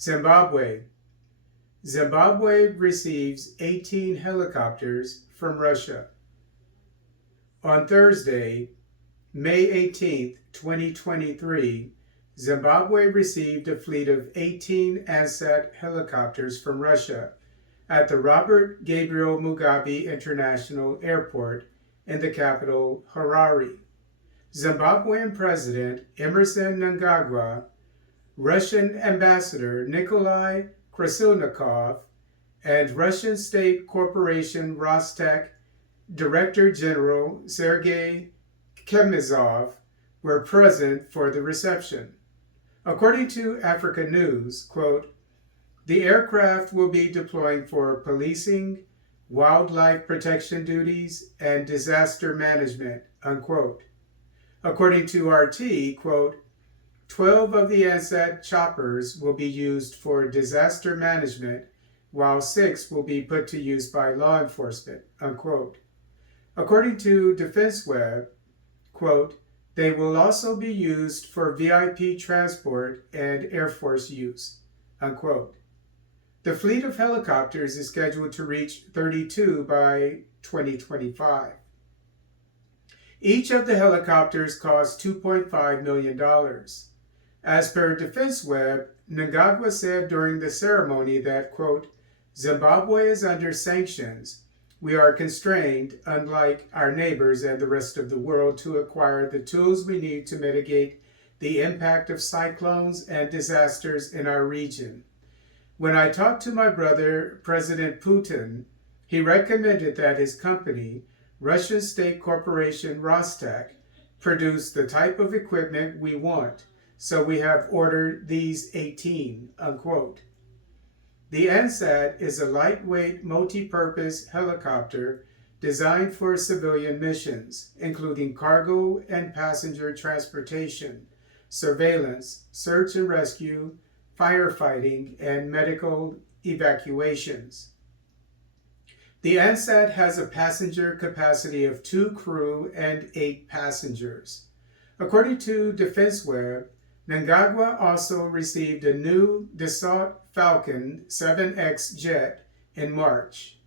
Zimbabwe. Zimbabwe receives 18 helicopters from Russia. On Thursday, May 18, 2023, Zimbabwe received a fleet of 18 Ansat helicopters from Russia at the Robert Gabriel Mugabe International Airport in the capital, Harare. Zimbabwean President Emmerson Mnangagwa, Russian Ambassador Nikolai Krasilnikov, and Russian State Corporation Rostec Director General Sergei Chemizov were present for the reception. According to Africa News, quote, the aircraft will be deploying for policing, wildlife protection duties, and disaster management, unquote. According to RT, quote, 12 of the Ansat choppers will be used for disaster management, while 6 will be put to use by law enforcement, unquote. According to DefenseWeb, quote, they will also be used for VIP transport and Air Force use, unquote. The fleet of helicopters is scheduled to reach 32 by 2025. Each of the helicopters cost $2.5 million. As per DefenseWeb, Mnangagwa said during the ceremony that, quote, Zimbabwe is under sanctions. We are constrained, unlike our neighbors and the rest of the world, to acquire the tools we need to mitigate the impact of cyclones and disasters in our region. When I talked to my brother, President Putin, he recommended that his company, Russian State Corporation Rostec, produce the type of equipment we want, so we have ordered these 18, unquote. The Ansat is a lightweight, multi-purpose helicopter designed for civilian missions, including cargo and passenger transportation, surveillance, search and rescue, firefighting, and medical evacuations. The Ansat has a passenger capacity of 2 crew and 8 passengers. According to DefenseWeb, Mnangagwa also received a new Dassault Falcon 7X jet in March.